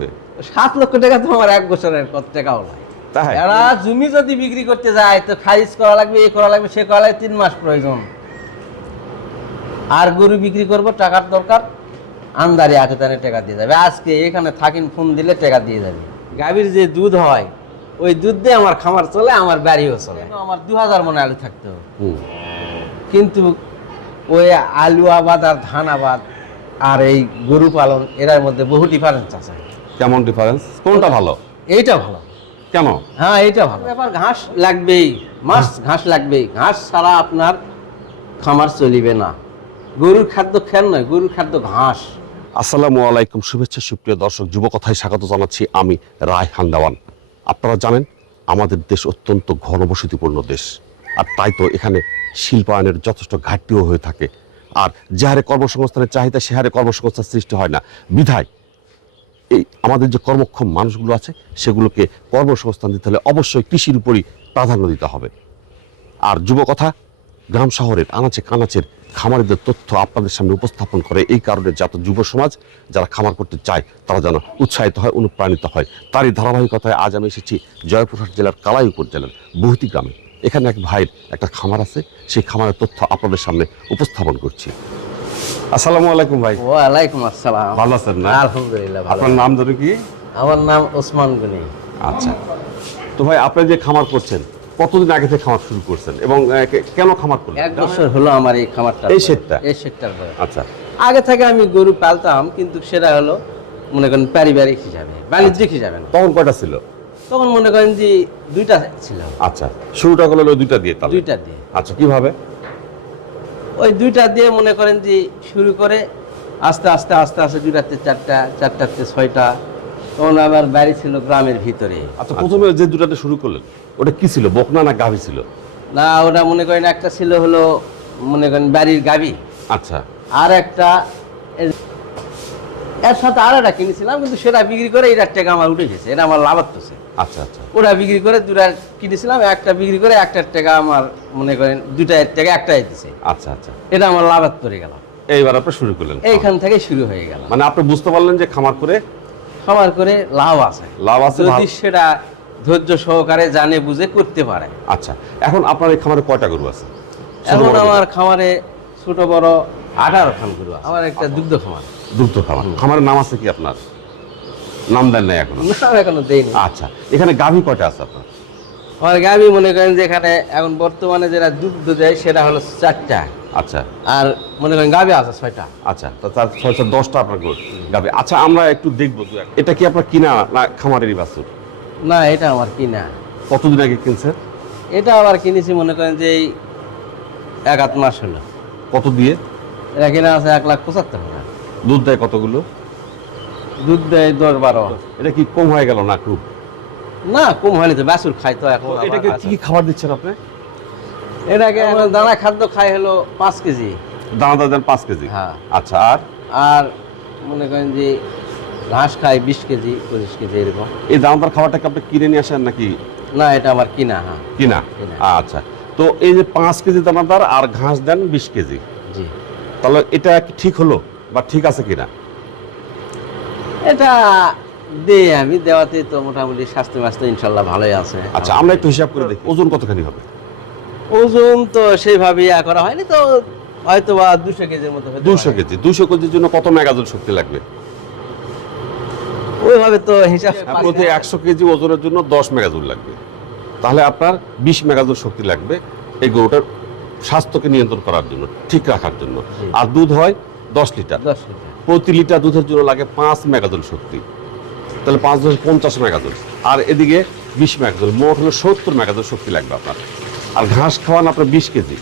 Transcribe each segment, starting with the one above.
লাগবে সাত লক্ষ টাকা তো আমার এক বছরের কত টাকাও নাই। তাই? এরা জমি যদি বিক্রি করতে যায় তো খারিজ করা লাগবে এ করা লাগবে সে করা লাগবে তিন মাস প্রয়োজন। আর গরু বিক্রি করব টাকার দরকার আন্দারে আকেতানে টাকা দিয়ে যাবে। আজকে এখানে থাকিন ফোন দিলে টাকা দিয়ে যাবে। গাভীর যে দুধ হয় ওই দুধ দিয়ে আমার খামার চলে আমার বাড়িও চলে। আমার দু হাজার মনে আলু থাকতে হবে। কিন্তু ওই আলু আবাদ আর ধান আবাদ আর এই গরু পালন এরার মধ্যে বহু ডিফারেন্স আছে। কেমন ডিফারেন্স কোনটা ভালো? এইটা ভালো। কেন? হ্যাঁ এইটা ভালো। ব্যাপার ঘাস লাগবেই মাস ঘাস লাগবেই। ঘাস ছাড়া আপনার খামার চলিবে না। গরুর খাদ্য খেন নয় গরুর খাদ্য ঘাস। আসসালামু আলাইকুম শুভেচ্ছা সুপ্রিয় দর্শক যুবকথায় স্বাগত জানাচ্ছি আমি রায় হান্দাওয়ান আপনারা জানেন আমাদের দেশ অত্যন্ত ঘনবসতিপূর্ণ দেশ। আর তাই তো এখানে শিল্পায়নের যথেষ্ট ঘাটতিও হয়ে থাকে। আর যে হারে কর্মসংস্থানের চাহিদা সে হারে কর্মসংস্থান সৃষ্টি হয় না। বিধায় এই আমাদের যে কর্মক্ষম মানুষগুলো আছে, সেগুলোকে কর্মসংস্থান দিতে হলে অবশ্যই কৃষির উপরই প্রাধান্য দিতে হবে। আর যুবকথা গ্রাম শহরের আনাচে কানাচের খামারিদের তথ্য আপনাদের সামনে উপস্থাপন করে এই কারণে যাতে যুব সমাজ, যারা খামার করতে চায়, তারা যেন উৎসাহিত হয়, অনুপ্রাণিত হয়। তারই ধারাবাহিকতায় আজ আমি এসেছি জয়প্রকাশ জেলার কালাই উপজেলার বহুতি গ্রামে। এখানে এক ভাইয়ের একটা খামার আছে, সেই খামারের তথ্য আপনাদের সামনে উপস্থাপন করছি। আসসালামু আলাইকুম ভাই। ওয়ালাইকুম আসসালাম। ভালো আছেন না? আলহামদুলিল্লাহ আপনার নাম ধরে কি? আমার নাম ওসমান গনি। আচ্ছা। তো ভাই আপনি যে খামার করছেন কতদিন আগে থেকে খামার শুরু করছেন এবং কেন খামার করলেন? এক বছর হলো আমার এই খামারটা। এই শেডটা? এই বয়স। আচ্ছা। আগে থেকে আমি গরু পালতাম কিন্তু সেটা হলো মনে করেন পারিবারিক হিসাবে বাণিজ্যিক হিসাবে না। তখন কয়টা ছিল? তখন মনে করেন যে দুইটা ছিল। আচ্ছা। শুরুটা করল দুইটা দিয়ে তাহলে। দুইটা দিয়ে। আচ্ছা কীভাবে? ওই দুইটা দিয়ে মনে করেন যে শুরু করে আস্তে আস্তে আস্তে আস্তে দুইটাতে চারটা চারটাতে ছয়টা তখন আমার বাড়ি ছিল গ্রামের ভিতরে। আচ্ছা প্রথমে যে দুটাতে শুরু করলেন ওটা কি ছিল বকনা না গাভী ছিল? না ওটা মনে করেন একটা ছিল হলো মনে করেন বাড়ির গাভী। আচ্ছা। আর একটা এর- সাথে আর একটা কিনেছিলাম কিন্তু সেটা বিক্রি করে এটার টাকা আমার উঠে গেছে। এটা আমার লাভ হচ্ছে। আচ্ছা আচ্ছা। ওটা বিক্রি করে দুটা কিনেছিলাম একটা বিক্রি করে একটার টাকা আমার মনে করেন দুটার টাকা একটাই দিছে। আচ্ছা আচ্ছা। এটা আমার লাভাত পড়ে গেল। এইবার আপনি শুরু করলেন এইখান থেকে শুরু হয়ে গেল। মানে আপনি বুঝতে পারলেন যে খামার করে খাবার করে লাভ আছে। লাভ আছে যদি সেটা ধৈর্য সহকারে জানে বুঝে করতে পারে। আচ্ছা এখন আপনার এই খামারে কয়টা গরু আছে? এখন আমার খামারে ছোট বড় আঠারো খান গরু আছে। আমার একটা দুগ্ধ খামার। দুগ্ধ খামার খামারের নাম আছে কি আপনার? নাম দেন নাই এখনও। এখনও দেয়নি আচ্ছা এখানে গাভী কয়টা আছে আপনার? আমার গাবি মনে করেন যে এখানে এখন বর্তমানে যেটা দুগ্ধ দেয় সেটা হলো চারটা। আচ্ছা। আর মনে করেন গাবি আছে ছয়টা। আচ্ছা তো তার ছয়শো দশটা আপনার গাভী। আচ্ছা আমরা একটু দেখব এটা কি আপনার কিনা না খামারেরই বাছুর? না এটা আমার কিনা। কতদিন আগে কিনছেন? এটা আবার কিনেছি মনে করেন যে এই এক আধ মাস হলো। কত দিয়ে? এটা কিনা আছে এক লাখ পঁচাত্তর হাজার। দুধ দেয় কতগুলো? দুধ দেয় দশ বারো। এটা কি কম হয়ে গেল না খুব? না কম হয়নি তো বাছুর খাই তো এখন এটাকে। কি খাবার দিচ্ছেন আপনি? এটাকে দানা খাদ্য খাই হলো পাঁচ কেজি। দানাদার দেন পাঁচ কেজি। হ্যাঁ। আচ্ছা আর? আর মনে করেন যে ঘাস খাই বিশ কেজি পঁচিশ কেজি এরকম। এই দানাদার খাবারটাকে আপনি কিনে নিয়ে আসেন নাকি? না এটা আমার কিনা হ্যাঁ। কিনা। আচ্ছা। তো এই যে পাঁচ কেজি দানাদার আর ঘাস দেন বিশ কেজি। জি। তাহলে এটা ঠিক হলো? বা ঠিক আছে কিনা? এটা দে আমি দেওয়াতে তো মোটামুটি স্বাস্থ্য মাস্ত ইনশাল্লাহ ভালোই আছে। আচ্ছা আমরা একটু হিসাব করে দেখি। ওজন কতখানি হবে? ওজন তো সেইভাবে ইয়া করা হয়নি তো হয়তো বা দুশো কেজির মতো দুশো কেজি। দুশো কেজির জন্য কত মেগাজোল শক্তি লাগবে? ওইভাবে তো হিসাব প্রতি একশো কেজি ওজনের জন্য দশ মেগাজোল লাগবে। তাহলে আপনার বিশ মেগাজোল শক্তি লাগবে এই গরুটার স্বাস্থ্যকে নিয়ন্ত্রণ করার জন্য ঠিক রাখার জন্য। আর দুধ হয় দশ লিটার। প্রতি লিটার দুধের জন্য লাগে পাঁচ মেগাজোল শক্তি। তাহলে পাঁচ দশ পঞ্চাশ মেগাজোল। আর এদিকে বিশ মেগাজোল মোট হলো সত্তর মেগাজোল শক্তি লাগবে আপনার। আর ঘাস খাওয়ান আপনার বিশ কেজি।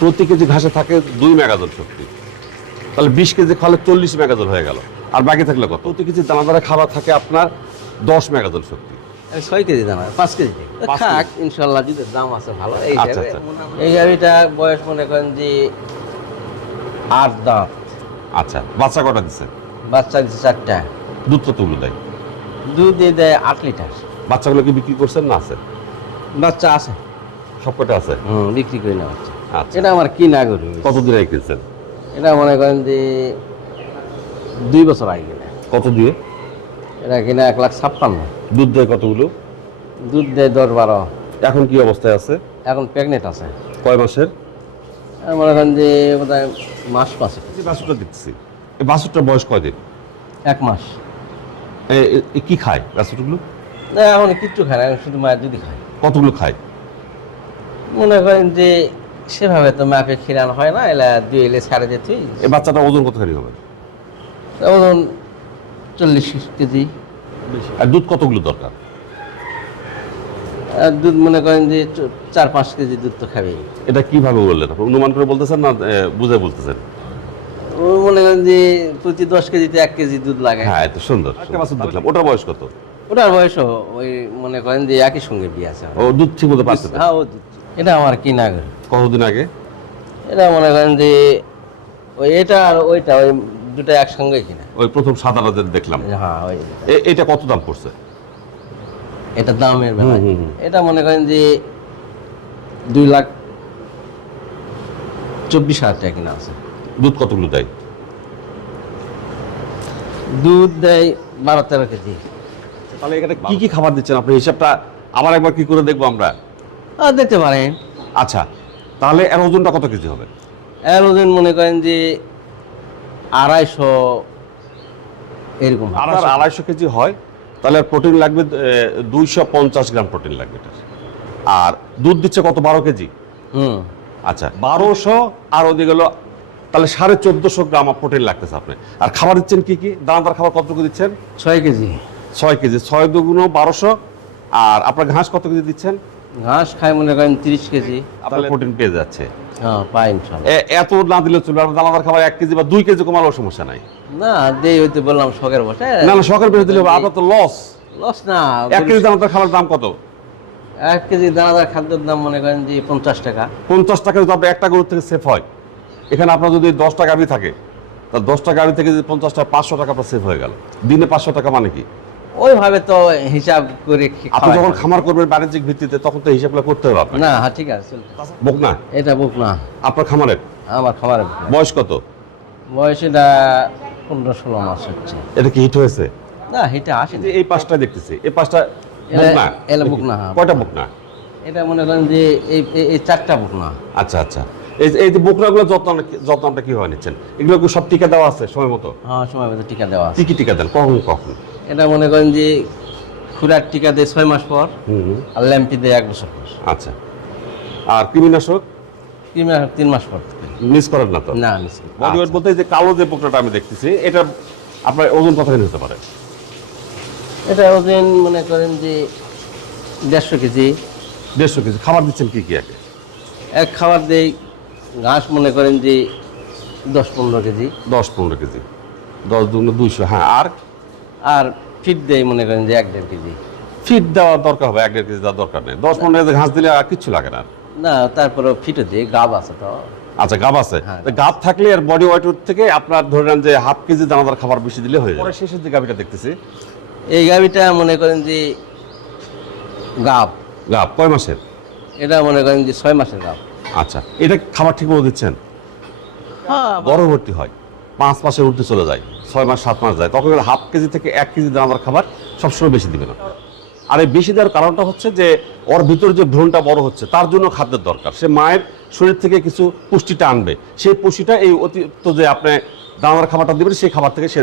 প্রতি কেজি ঘাসে থাকে দুই মেগাজোল শক্তি। তাহলে বিশ কেজি খাওয়ালে চল্লিশ মেগাজোল হয়ে গেল। আর বাকি থাকলে কত? প্রতি কেজি দানাদারে খাবার থাকে আপনার দশ মেগাজোল শক্তি। ছয় কেজি দাম পাঁচ কেজি? খাক ইনশাল্লাহ যদি দাম আছে ভালো। এই আচ্ছা, আচ্ছা। এই গাড়িটা বয়স মনে করেন যে আট দাঁত আচ্ছা বাচ্চা কটা দিচ্ছে বাচ্চা দিচ্ছে চারটা। দুধ কতগুলো দেয়? দুধ দিয়ে দেয় আট লিটার। বাচ্চাগুলোকে বিক্রি করছেন না আছে? বাচ্চা আছে। সব কটা আছে? হুম বিক্রি করে না বাচ্চা। আচ্ছা। এটা আমার কিনা গরু? কতদিন আগে কিনছেন? এটা মনে করেন যে দুই বছর আগে কিনা। কত দিয়ে? এটা কিনা এক লাখ ছাপ্পান্ন। দুধ দেয় কতগুলো? দুধ দেয় দশ বারো। এখন কি অবস্থায় আছে? এখন প্রেগনেন্ট আছে। কয় মাসের? মনে করেন যে বোধহয় মাস পাঁচে যে বাছুরটা দেখতেছি এই বাছুরটার বয়স কয়দিন? এক মাস। এ- এ- এ কি খায় বাছুরগুলো? না এখন কিচ্ছু খায় না এখন শুধু মায়ের দুধই খায়। কতগুলো খায়? মনে করেন যে সেভাবে তো মাকে খিরানো হয় না এলা দুই এলে ছাড়ে যেতে এই বাচ্চাটা ওজন কতখানি হবে? যেমন চল্লিশ কেজি। আর দুধ কতগুলো দরকার? দুধ মনে করেন যে চার পাঁচ কেজি দুধ তো খাবেই। এটা কীভাবে বললেন আপনি? অনুমান করে বলতেছেন না বুঝে বলতেছেন? ও মনে করেন যে প্রতি দশ কেজিতে এক কেজি দুধ লাগে হ্যাঁ এত সুন্দর। একটা দেখলাম ওটার বয়স কত? ওটার বয়সও ওই মনে করেন যে একই সঙ্গে বিয়ে আছে ও দুধ ঠিক মতো পাচ্ছে না। হ্যাঁ ও দুধ এটা আমার কিনা। কতদিন আগে? এটা মনে করেন যে ওই এটা আর ওইটা ওই দুটো একসঙ্গে কিনা। ওই প্রথম সাদাটা যে দেখলাম। হ্যাঁ ওই এটা কত দাম পড়ছে? এটা দামের হুম। এটা মনে করেন যে দুই লাখ চব্বিশ হাজার টাকা কিনা আছে। দুধ কতগুলো দেয়? দুধ দেয় বারো তেরো কেজি। তাহলে এখানে কি কি খাবার দিচ্ছেন? আপনি হিসাবটা আবার একবার কি করে দেখব আমরা? দেখতে পারেন। আচ্ছা তাহলে এর ওজনটা কত কেজি হবে? এর ওজন মনে করেন যে আড়াইশো এরকম। আড়াইশো কেজি হয় তাহলে আর প্রোটিন লাগবে দুইশো পঞ্চাশ গ্রাম প্রোটিন লাগবে এটার। আর দুধ দিচ্ছে কত বারো কেজি? হুম। আচ্ছা বারোশো আর ওদিকে গেলো তাহলে সাড়ে চোদ্দশো গ্রাম প্রোটিন লাগতেছে আপনি। আর খাবার দিচ্ছেন কি কি? দানাদার খাবার কতটুকু দিচ্ছেন? ছয় কেজি। ছয় কেজি ছয় দুগুণ বারোশো আর আপনার ঘাস কত কেজি দিচ্ছেন? ঘাস খায় মনে করেন তিরিশ কেজি। আপনার প্রোটিন পেয়ে যাচ্ছে। হ্যাঁ পাই ইনশাল্লাহ এত না দিলে চলবে আপনার দানাদার খাবার এক কেজি বা দুই কেজি কমালেও সমস্যা নাই। না দেই হইতে বললাম শখের বসে। না না সকাল বেশি দিলে আপনার তো লস লস না এক কেজি দানাদার খাবার দাম কত? এক কেজি দানাদার খাদ্যের দাম মনে করেন যে পঞ্চাশ টাকা। পঞ্চাশ টাকা যদি আপনার একটা গরুর থেকে সেফ হয় এখানে আপনার যদি দশটা গাড়ি থাকে তা দশটা গাড়ি থেকে যদি পঞ্চাশ টাকা পাঁচশো টাকা আপনার সেভ হয়ে গেল। দিনে পাঁচশো টাকা মানে কি? ওইভাবে তো হিসাব করে আপনি যখন খামার করবেন বাণিজ্যিক ভিত্তিতে তখন তো হিসাবগুলো করতে হবে আপনাকে। না হ্যাঁ ঠিক আছে চলতে। বোক না? এটা বুক না। আপনার খামারের? আমার খামারের না। বয়স কত? বয়স এটা পনেরো ষোলো মাস হচ্ছে। এটা কি হিট হয়েছে? না এটা আসে এই যে এই পাশটা দেখতেছি। এই পাঁচটা এলা- বুক না? এলা বুক না, হ্যাঁ। কয়টা বুক না? এটা মনে করেন যে এই এই- চারটা বুক না। আচ্ছা আচ্ছা। এই এই যে বুকনাগুলো যত্ন যত্নটা কীভাবে নিচ্ছেন? এগুলো সব টিকা দেওয়া আছে সময় মতো? হ্যাঁ সময় মতো টিকা দেওয়া আছে। কি কি টিকা দেন? কখন কখন? এটা মনে করেন যে খুরার টিকা দেয় ছয় মাস পর আর ল্যাম্পটি দেয় এক বছর পর। আচ্ছা। আর কৃমিনাশক? তিন মাস তিন মাস পর। মিস করেন না তো? না নিশ্চিত। বডি ওয়েট বলতে যে কালো যে পোকরাটা আমি দেখতেছি এটা আপনার ওজন কতখানি হতে পারে? এটা ওজন মনে করেন যে দেড়শো কেজি। দেড়শো কেজি। খাবার দিচ্ছেন কি কি আগে? এক খাবার দেই ঘাস মনে করেন যে দশ পনেরো কেজি। দশ পনেরো কেজি। দশ দুগুণ দুইশো হ্যাঁ আর আর ফিট দেয় মনে করেন যে এক দেড় কেজি। ফিট দেওয়া দরকার হবে এক দেড় কেজি দেওয়ার দরকার নেই। দশ পনেরো কেজি ঘাস দিলে আর কিচ্ছু লাগে না না তারপরে ফিটও দিই গাব আছে তো। আচ্ছা গাব আছে। হ্যাঁ, গাব থাকলে আর বডি ওয়েট থেকে আপনার ধরে নেন যে হাফ কেজি দানাদার খাবার বেশি দিলে হয়ে যাবে। শেষের দিকে গাবিটা দেখতেছি। এই গাবিটা মনে করেন যে গাব। গাব কয় মাসের? এটা মনে করেন যে ছয় মাসের গাব। আচ্ছা এটা খাবার ঠিক মতো দিচ্ছেন? হ্যাঁ গর্ভবতী হয় পাঁচ মাসের ঊর্ধ্বে চলে যায়। ছয় মাস, সাত মাস যায়। তখন হাফ কেজি থেকে এক কেজি দানাদার খাবার সবসময় বেশি দিবে না। আর এই বেশি দেওয়ার কারণটা হচ্ছে যে, ওর ভিতরে যে ভ্রূণটা বড় হচ্ছে, তার জন্য খাদ্যের দরকার। সে মায়ের শরীর থেকে কিছু পুষ্টিটা আনবে। সেই পুষ্টিটা এই অতিরিক্ত যে আপনি দানাদার খাবারটা দিবেন, সেই খাবার থেকে সে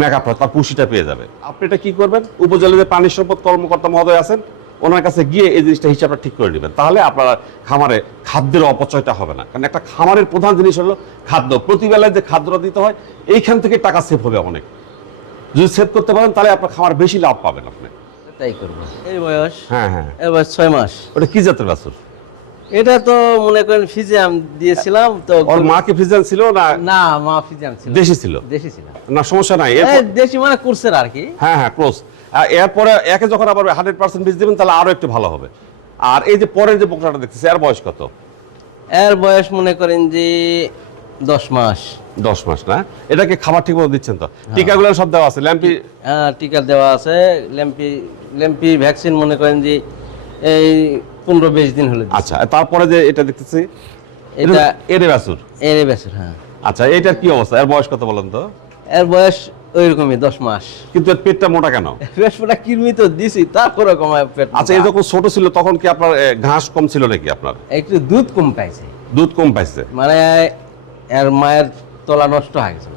মেকআপ হয়, তার পুষ্টিটা পেয়ে যাবে। আপনি এটা কী করবেন? উপজেলা যে পানি সম্পদ কর্মকর্তা মহোদয় আছেন ওনার কাছে গিয়ে এই জিনিসটা হিসাবটা ঠিক করে নেবেন। তাহলে আপনার খামারে খাদ্যের অপচয়টা হবে না। কারণ একটা খামারের প্রধান জিনিস হলো খাদ্য। প্রতিবেলায় যে খাদ্যটা দিতে হয় এইখান থেকে টাকা সেভ হবে অনেক। যদি সেভ করতে পারেন তাহলে আপনার খামার বেশি লাভ পাবেন আপনি। তাই করব। এই বয়স? হ্যাঁ হ্যাঁ। এই বয়স ছয় মাস। ওটা কি জাতের বাছুর? এটা তো মনে করেন ফিজিয়াম দিয়েছিলাম তো ওর মা কি ফ্রিজান ছিল না? না মা ফিজিয়াম ছিল। দেশি ছিল? দেশি ছিল। না সমস্যা নাই। এই দেশি মানে কুরসের আর কি। হ্যাঁ হ্যাঁ ক্লোজ এরপরে একে যখন আবার হান্ড্রেড পার্সেন্ট বীজ দেবেন তাহলে আরও একটু ভালো হবে। আর এই যে পরের যে পোকরাটা দেখতেছি এর বয়স কত? এর বয়স মনে করেন যে দশ মাস। দশ মাস না? এটাকে খাবার ঠিক মতো দিচ্ছেন তো? হ্যাঁ। টিকাগুলো সব দেওয়া আছে ল্যাম্পি হ্যাঁ টিকা দেওয়া আছে ল্যাম্পি ল্যাম্পি ভ্যাকসিন মনে করেন যে এই পনেরো বিশ দিন হলে। আচ্ছা তারপরে যে এটা দেখতেছি এটা এরে বাছুর। এর বেসের হ্যাঁ। আচ্ছা এটার কি অবস্থা? এর বয়স কত বলেন তো? এর বয়স ওইরকমই দশ মাস। কিন্তু এর পেটটা মোটা কেন? পেটটা কিরমি তো দিছি তারপরে কমায় পেট আচ্ছা এই যখন ছোট ছিল তখন কি আপনার ঘাস কম ছিল নাকি আপনার? একটু দুধ কম পাইছে। দুধ কম পাইছে? মানে এর মায়ের তলা নষ্ট হয়ে গেছিল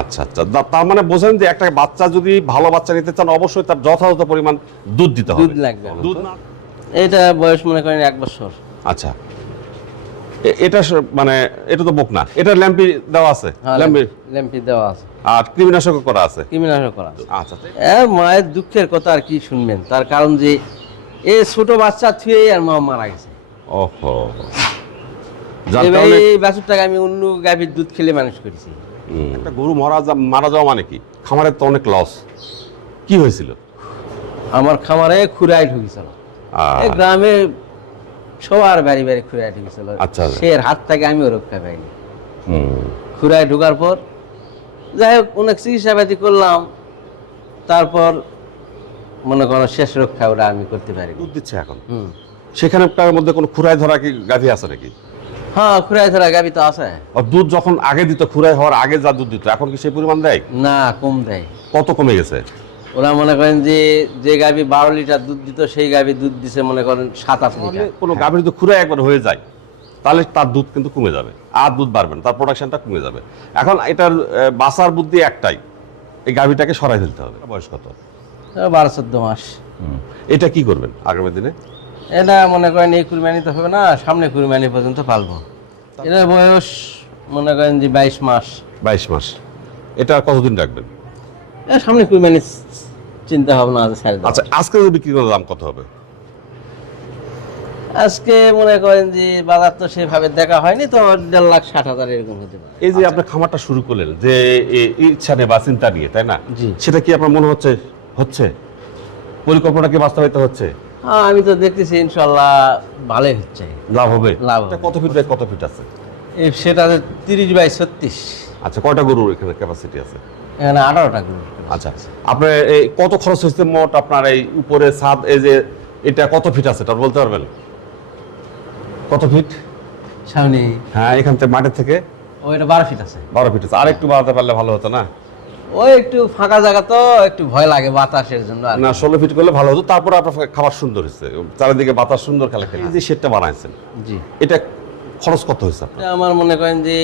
আচ্ছা আচ্ছা। তার মানে বোঝেন যে একটা বাচ্চা যদি ভালো বাচ্চা নিতে চান অবশ্যই তার যথাযথ পরিমাণ দুধ দিতে হবে। দুধ লাগবে। দুধ না এটা বয়স মনে করেন এক বছর। আচ্ছা। এটা মানে এটা তো বোক না এটা ল্যাম্পি দেওয়া আছে? হ্যাঁ, ল্যাম্পি? ল্যাম্পি দেওয়া আছে। আর কৃমিনাশক করা আছে? কৃমিনাশক করা আছে। আচ্ছা। এ মায়ের দুঃখের কথা আর কি শুনবেন? তার কারণ যে এ ছোট বাচ্চা থুয়ে আর মা মারা গেছে। ওহো। এই বাছুরটাকে আমি অন্য গাভীর দুধ খেলে মানুষ করেছি। একটা গরু মারা যা মারা যাওয়া মানে কি? খামারের তো অনেক লস কি হয়েছিল? আমার খামারে খুরাই ঢুকেছিল। গ্রামে সবার বাড়ি বাড়ি ঢুকেছিল। আচ্ছা। সে হাত থেকে আমিও রক্ষা পাইনি। খুরাই ঢোকার পর যাই হোক অনেক করলাম। তারপর মনে করো শেষ রক্ষা ওটা আমি করতে পারি দুধ দিচ্ছে এখন? সেখানে তার মধ্যে কোনো খুরাই ধরা কি গাভী আছে নাকি? হ্যাঁ খুরাই ধরা গাবি তো আছে। আর দুধ যখন আগে দিত খুরাই হওয়ার আগে যা দুধ দিত এখন কি সেই পরিমাণ দেয়? না কম দেয়। কত কমে গেছে? ওরা মনে করেন যে যে গাবি বারো লিটার দুধ দিত সেই গাবি দুধ দিছে মনে করেন সাত আট লিটার। কোনো গাভীর যদি খুঁড়ে একবার হয়ে যায় তাহলে তার দুধ কিন্তু কমে যাবে আর দুধ বাড়বে না তার প্রোডাকশনটা কমে যাবে। এখন এটার বাঁচার বুদ্ধি একটাই এই গাভীটাকে সরাই ফেলতে হবে। বয়স কত? বারো চোদ্দ মাস। এটা কি করবেন আগামী দিনে? এটা মনে করেন এই কুরবানি তো হবে না সামনে কুরবানি পর্যন্ত পালবো। এটা বয়স মনে করেন যে বাইশ মাস। বাইশ মাস। এটা কতদিন রাখবেন? এ সামনে কুরবানি চিন্তা ভাবনা আছে ছেড়ে দাও। আচ্ছা আজকে যদি বিক্রি করার দাম কত হবে? আজকে মনে করেন যে বাজার তো সেভাবে দেখা হয়নি তো দেড় লাখ ষাট হাজার এরকম হতে পারে। এই যে আপনি খামারটা শুরু করলেন যে ইচ্ছা নিয়ে বা চিন্তা নিয়ে তাই না? জি। সেটা কি আপনার মনে হচ্ছে হচ্ছে? পরিকল্পনা কি বাস্তবায়িত হচ্ছে? হ্যাঁ আমি তো দেখতেছি ইনশাল্লাহ ভালোই হচ্ছে। লাভ হবে? লাভ হবে। কত ফিট কত ফিট আছে? সেটা তিরিশ বাই ছত্রিশ। আচ্ছা কয়টা গরুর এখানে ক্যাপাসিটি আছে? এখানে আঠারোটা আচ্ছা আপনার এই কত খরচ হয়েছে মোট আপনার এই উপরে ছাদ এই যে এটা কত ফিট আছে এটা বলতে পারবেন? কত ফিট? সামনে হ্যাঁ এখান থেকে মাঠের থেকে? বারো ফিট আছে। বারো ফিট আছে। আর একটু বাড়াতে পারলে ভালো হতো না? ওই একটু ফাঁকা জায়গা তো একটু ভয় লাগে বাতাসের জন্য না ষোলো ফিট করলে ভালো হতো। তারপরে আপনার খাবার সুন্দর হচ্ছে চারিদিকে বাতাস সুন্দর খেলা খেলে যে শেডটা বানাইছেন জি। এটা খরচ কত হয়েছে আমার মনে করেন যে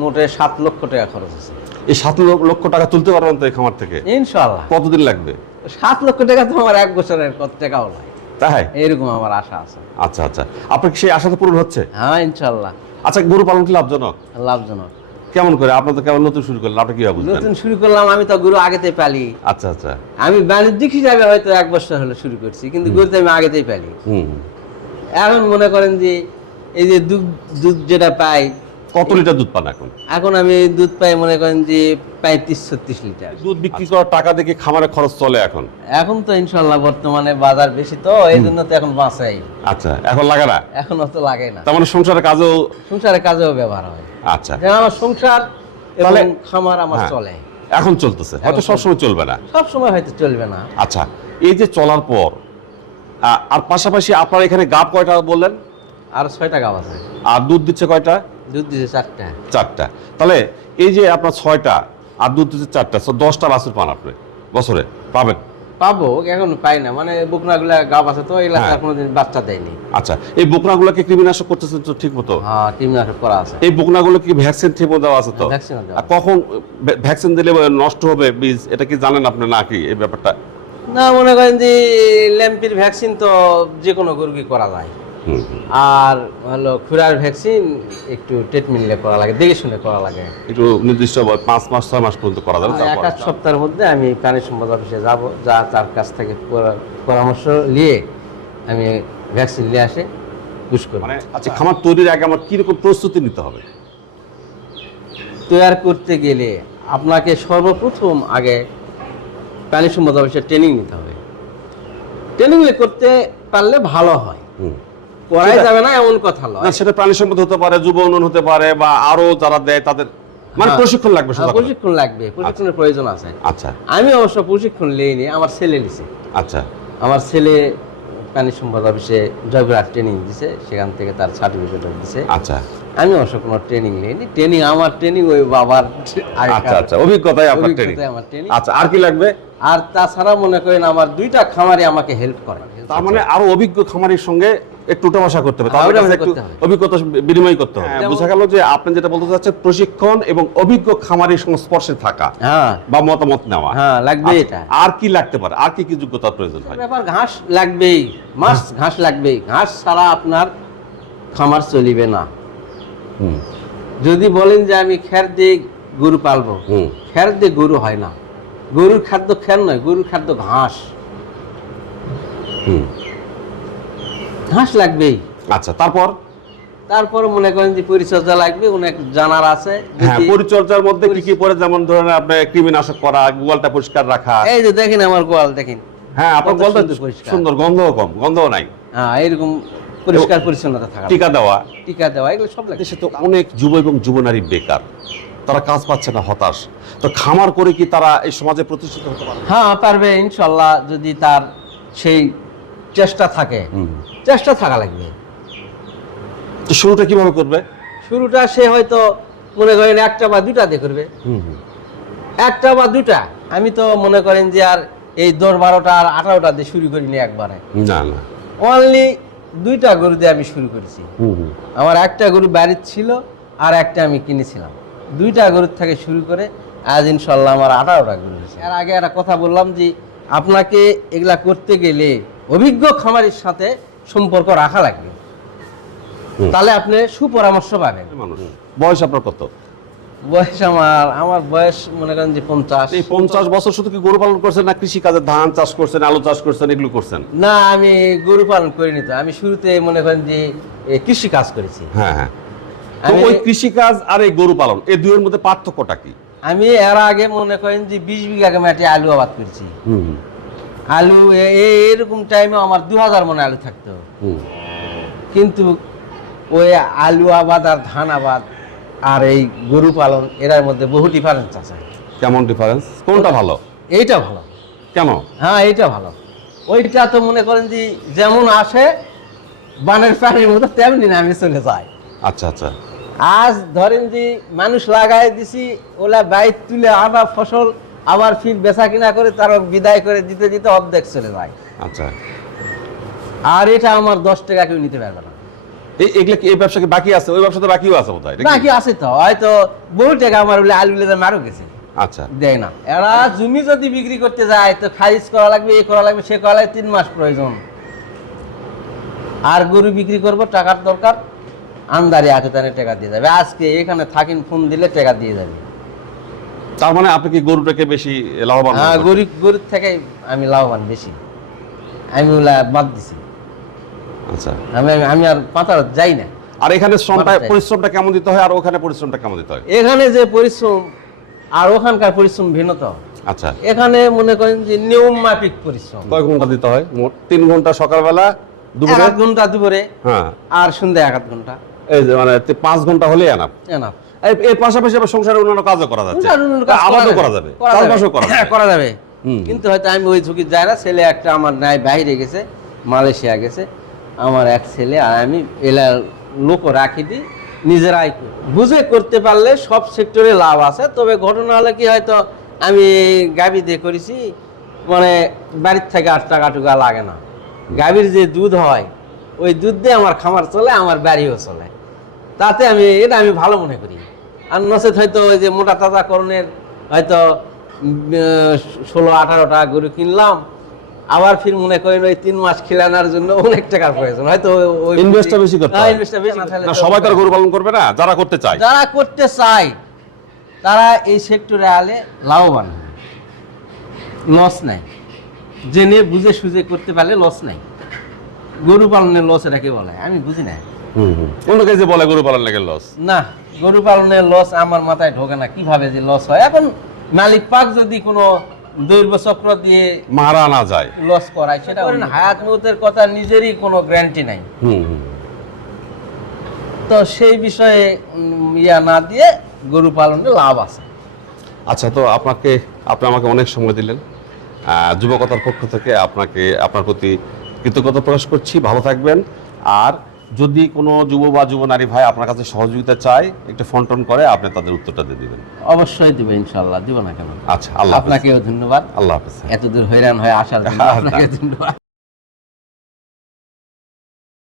মোটে সাত লক্ষ টাকা খরচ আছে এই সাত লক্ষ টাকা তুলতে পারবেন তো এই খামার থেকে? ইনশাল্লাহ কতদিন লাগবে? সাত লক্ষ টাকা তো আমার এক বছরের কত টাকাও লাগে তাই? এইরকম আমার আশা আছে। আচ্ছা আচ্ছা। আপনার কি সেই আশাতে পূরণ হচ্ছে? হ্যাঁ ইনশাল্লাহ আচ্ছা গরু পালন কি লাভজনক? লাভজনক। কেমন করে? আপনার তো কেমন নতুন শুরু করলেন আপনি কীভাবে বুঝলেন? নতুন শুরু করলাম আমি তো গরু আগেতেই পালি। আচ্ছা আচ্ছা। আমি বাণিজ্যিক হিসাবে হয়তো এক বছর হলো শুরু করছি কিন্তু গরু তো আমি আগেতেই পালি। হুম। এখন মনে করেন যে এই যে দুধ দুধ যেটা পাই কত লিটার দুধ পান এখন? এখন আমি দুধ পাই মনে করেন যে পঁয়ত্রিশ ছত্রিশ লিটার। দুধ বিক্রি করার টাকা দেখে খামারে খরচ চলে এখন? এখন তো ইনশাল্লাহ বর্তমানে বাজার বেশি তো এই জন্য তো এখন বাঁচাই। আচ্ছা এখন লাগে না? এখন অত লাগে না। তার মানে সংসারের কাজেও সংসারের কাজেও ব্যবহার হয়। আচ্ছা। আমার সংসার এবং খামার আমার হ্যাঁ। চলে। এখন চলতেছে হয়তো সবসময় চলবে না। সব সময় হয়তো চলবে না। আচ্ছা এই যে চলার পর আর পাশাপাশি আপনার এখানে গাব কয়টা বললেন? আর ছয়টা গাব আছে। আর দুধ দিচ্ছে কয়টা? দুধ দিছে চারটা। চারটা। তাহলে এই যে আপনার ছয়টা আর দুধ দিচ্ছে চারটা দশটা বাছুর পান আপনি বছরে পাবেন? পাবো এখন পাই না মানে বুকনাগুলা গাব আছে তো এগুলা হ্যাঁ। কোনোদিন বাচ্চা দেয়নি। আচ্ছা এই বোকনাগুলোকে কৃমিনাশক করতেছেন তো ঠিক মতো? হ্যাঁ টিমনাশক করা আছে। এই বোকনাগুলো কি ভ্যাকসিন ঠিক মতো দেওয়া আছে তো? ভ্যাকসিন আর কখন ভ্যাকসিন দিলে নষ্ট হবে বীজ এটা কি জানেন আপনি নাকি এই ব্যাপারটা? না মনে করেন যে ল্যাম্পির ভ্যাকসিন তো যে কোনো গরুকে করা যায়। আর হলো খুরার ভ্যাকসিন একটু ট্রিটমেন্টে করা লাগে দেখে শুনে করা লাগে। একটু নির্দিষ্ট পাঁচ মাস ছয় মাস পর্যন্ত করা যাবে এক তারপর আধ সপ্তাহের মধ্যে আমি প্রাণী সম্পদ অফিসে যাব যা তার কাছ থেকে পরামর্শ নিয়ে আমি ভ্যাকসিন নিয়ে আসে পুশ করি। মানে আচ্ছা খামার তৈরির আগে আমার কীরকম প্রস্তুতি নিতে হবে? তৈরি করতে গেলে আপনাকে সর্বপ্রথম আগে প্রাণী সম্পদ অফিসে ট্রেনিং নিতে হবে। ট্রেনিং করতে পারলে ভালো হয়। হুম। করাই যাবে না এমন কথা নয় সেটা প্রাণী সম্পদ হতে পারে যুব উন্নয়ন হতে পারে বা আরও যারা দেয় তাদের মানে হ্যাঁ। প্রশিক্ষণ লাগবে হ্যাঁ। প্রশিক্ষণ লাগবে প্রশিক্ষণের প্রয়োজন আছে। আচ্ছা। আমি অবশ্য প্রশিক্ষণ লেইনি আমার ছেলে নিছে। আচ্ছা। আমার ছেলে প্রাণী সম্পদ অফিসে জয়পুরহাট ট্রেনিং দিছে সেখান থেকে তার সার্টিফিকেট দিছে। আচ্ছা। আমি অবশ্য কোনো ট্রেনিং নিইনি ট্রেনিং আমার ট্রেনিং ওই বাবার আচ্ছা আচ্ছা অভিজ্ঞতাই আপনার ট্রেনিং অভিজ্ঞতায় আমার training। আচ্ছা আর কি লাগবে? আর তাছাড়া মনে করেন আমার দুইটা খামারে আমাকে হেল্প করে। তার মানে আরও অভিজ্ঞ খামারির সঙ্গে একটু উঠাবসা করতে হবে। হ্যাঁ, একটু অভিজ্ঞতা বিনিময় করতে হবে। যেমন- বোঝা গেল যে আপনি যেটা বলতে চাচ্ছেন প্রশিক্ষণ এবং অভিজ্ঞ খামারির সংস্পর্শে থাকা হ্যাঁ। বা মতামত নেওয়া। হ্যাঁ লাগবে আচ্ছা, এটা। আর কি লাগতে পারে? আর কি কি যোগ্যতার প্রয়োজন হয়? ব্যাপার ঘাস লাগবেই। মাস ঘাস লাগবেই। ঘাস ছাড়া আপনার খামার চলিবে না। হুম। যদি বলেন যে আমি খ্যার দিয়ে গরু পালবো হুম। খ্যার দিয়ে গরু হয় না। গরুর খাদ্য খ্যার নয় গরুর খাদ্য ঘাস। হুম। ঘাস লাগবেই আচ্ছা তারপর? তারপর মনে করেন যে পরিচর্যা লাগবে অনেক জানার আছে। হ্যাঁ পরিচর্যার মধ্যে কি কি পড়ে যেমন ধরেন আপনার কৃমিনাশক করা গোয়ালটা পরিষ্কার রাখা। এই যে দেখেন আমার গোয়াল দেখেন। হ্যাঁ আপনার গন্ধ সুন্দর গন্ধও কম গন্ধও নাই। হ্যাঁ এরকম পরিষ্কার পরিচ্ছন্নতা থাকা। টিকা দেওয়া। টিকা দেওয়া এগুলো সব লাগে দেশে তো অনেক যুব এবং যুব নারী বেকার তারা কাজ পাচ্ছে না হতাশ। তো খামার করে কি তারা এই সমাজে প্রতিষ্ঠিত হতে পারে হ্যাঁ পারবে ইনশাল্লাহ যদি তার সেই চেষ্টা থাকে। চেষ্টা থাকা লাগবে। তো শুরুটা কীভাবে করবে? শুরুটা সে হয়তো মনে করেন একটা বা দুটা দিয়ে করবে। একটা বা দুটা আমি তো মনে করেন যে আর এই দশ বারোটা আর আঠারোটা দিয়ে শুরু করিনি একবারে। না না। অনলি দুইটা গরু দিয়ে আমি শুরু করেছি। আমার একটা গরু বাড়ির ছিল আর একটা আমি কিনেছিলাম। দুইটা গরুর থেকে শুরু করে আজ ইনশাল্লাহ আমার আঠারোটা গরু হয়েছে। এর আগে একটা কথা বললাম যে আপনাকে এগুলা করতে গেলে অভিজ্ঞ খামারের সাথে সম্পর্ক রাখা লাগবে। তাহলে আপনি সুপরামর্শ পাবেন। বয়স আপনার কত? বয়স আমার আমার বয়স মনে করেন যে পঞ্চাশ। এই পঞ্চাশ বছর শুধু কি গরু পালন করছেন না কৃষি কাজে ধান চাষ করছেন আলু চাষ করছেন এগুলো করছেন? না আমি গরু পালন করিনি তো। আমি শুরুতে মনে করেন যে কৃষি কাজ করেছি। হ্যাঁ হ্যাঁ। তো ওই কৃষি কাজ আর এই গরু পালন এই দুয়ের মধ্যে পার্থক্যটা কি? আমি এর আগে মনে করেন যে বিশ বিঘা মাটি আলু আবাদ করেছি। আলু এরকম টাইমে আমার দু হাজার মনে আলু থাকতো। কিন্তু ওই আলু আবাদ আর ধান আবাদ আর এই গরু পালন এরার মধ্যে বহু ডিফারেন্স আছে। কেমন ডিফারেন্স কোনটা ভালো? এইটা ভালো। কেন? হ্যাঁ এইটা ভালো। ওইটা তো মনে করেন যে যেমন আসে বানের প্রাণীর মতো তেমনি নামে চলে যায়। আচ্ছা আচ্ছা। আজ ধরেন যে মানুষ লাগাই দিছি ওলা বাইর তুলে আনা ফসল আবার ফির বেচা কিনা করে তার বিদায় করে দিতে দিতে অর্ধেক চলে যায়। আচ্ছা। আর এটা আমার দশ টাকা কেউ নিতে পারবে না। এই এগুলো কি এই ব্যবসা কি বাকি আছে? ওই ব্যবসাতে বাকিও আছে বোধ বাকি আছে তো হয়তো বহু টাকা আমার বলে আলু লেদা গেছে। আচ্ছা। দেয় না। এরা জমি যদি বিক্রি করতে যায় তো খারিজ করা লাগবে এ করা লাগবে সে করা লাগবে তিন মাস প্রয়োজন। আর গরু বিক্রি করব টাকার দরকার। আন্দারে আকেতানে টাকা দিয়ে যাবে। আজকে এখানে থাকিন ফোন দিলে টাকা দিয়ে যাবে। তার মানে আপনি কি গরুটাকে বেশি লাভবান হ্যাঁ? গরিব গরিব থেকে আমি লাভবান বেশি। আমি ওগুলা বাদ দিছি। আচ্ছা। আমি আমি- আর পাতার যাই না। আর এখানে শ্রমটা পরিশ্রমটা কেমন দিতে হয় আর ওখানে পরিশ্রমটা কেমন দিতে হয়? এখানে যে পরিশ্রম আর ওখানকার পরিশ্রম ভিন্ন তো আচ্ছা। এখানে মনে করেন যে নিয়ম মাফিক পরিশ্রম। কয় ঘণ্টা দিতে হয়? মোট তিন ঘণ্টা সকালবেলা দুপুরে? ঘণ্টা দুপুরে হ্যাঁ। আর সন্ধ্যা এক আধ ঘণ্টা। এই যে মানে পাঁচ ঘণ্টা হলে আনাপ enough। এর পাশাপাশি আবার সংসারের অন্যান্য কাজও করা যাচ্ছে। সংসার আবাদও করা যাবে। চাষবাসও করা হ্যাঁ, যাবে। করা যাবে। কিন্তু হয়তো আমি ওই ঝুঁকি যাই না ছেলে একটা আমার নাই বাইরে গেছে মালয়েশিয়া গেছে আমার এক ছেলে আর আমি এলা লোক রাখি দিই নিজেরাই। বুঝে করতে পারলে সব সেক্টরে লাভ আছে তবে ঘটনা হলে কি হয়তো আমি গাবি দিয়ে করেছি মানে বাড়ির থেকে আট টাকা টুকা লাগে না। গাভীর যে দুধ হয় ওই দুধ দিয়ে আমার খামার চলে আমার বাড়িও চলে। তাতে আমি এটা আমি ভালো মনে করি। আর নচেত হয়তো ওই যে মোটা তাজা করণের হয়তো ষোলো আঠারোটা গরু কিনলাম আবার ফির মনে করেন ওই তিন মাস খিলানোর জন্য অনেক টাকার প্রয়োজন। হয়তো ওই Invest টা বেশি করতে হ্যাঁ, হয়। বেশি না। সবাই তার গরু পালন করবে না যারা করতে চায়। যারা করতে চায় তারা এই সেক্টরে আলে লাভবান লস নাই। জেনে বুঝে সুঝে করতে পারলে লস নাই। গরু পালনের লস এটাকে বলে আমি বুঝি না। অন্য কাজে বলে গরু পালন লেগে লস না গরু পালনের লস আমার মাথায় ঢোকে না। কীভাবে যে লস হয়? এখন মালিক পাক যদি কোনো দৈর্ঘ্য চক্র দিয়ে মারা না যায়। লস করায় সেটা হায়াত মৌতের কথা নিজেরই কোনো গ্যারান্টি নাই। হুম হুম। তো সেই বিষয়ে ইয়া না দিয়ে গরু পালনে লাভ আছে। আচ্ছা তো আপনাকে আপনি আমাকে অনেক সময় দিলেন। যুবকতার পক্ষ থেকে আপনাকে আপনার প্রতি কৃতজ্ঞতা প্রকাশ করছি। ভালো থাকবেন। আর যদি কোনো যুব বা যুব নারী ভাই আপনার কাছে সহযোগিতা চায় একটু ফোন টোন করে আপনি তাদের উত্তরটা দিয়ে দেবেন। অবশ্যই দেবে ইনশাল্লাহ দিব না কেন? আচ্ছা আল্লাহ। আপনাকেও ধন্যবাদ। আল্লাহ হাফেজ। এতদূর হয়রান হয়ে আসার জন্য আপনাকে ধন্যবাদ।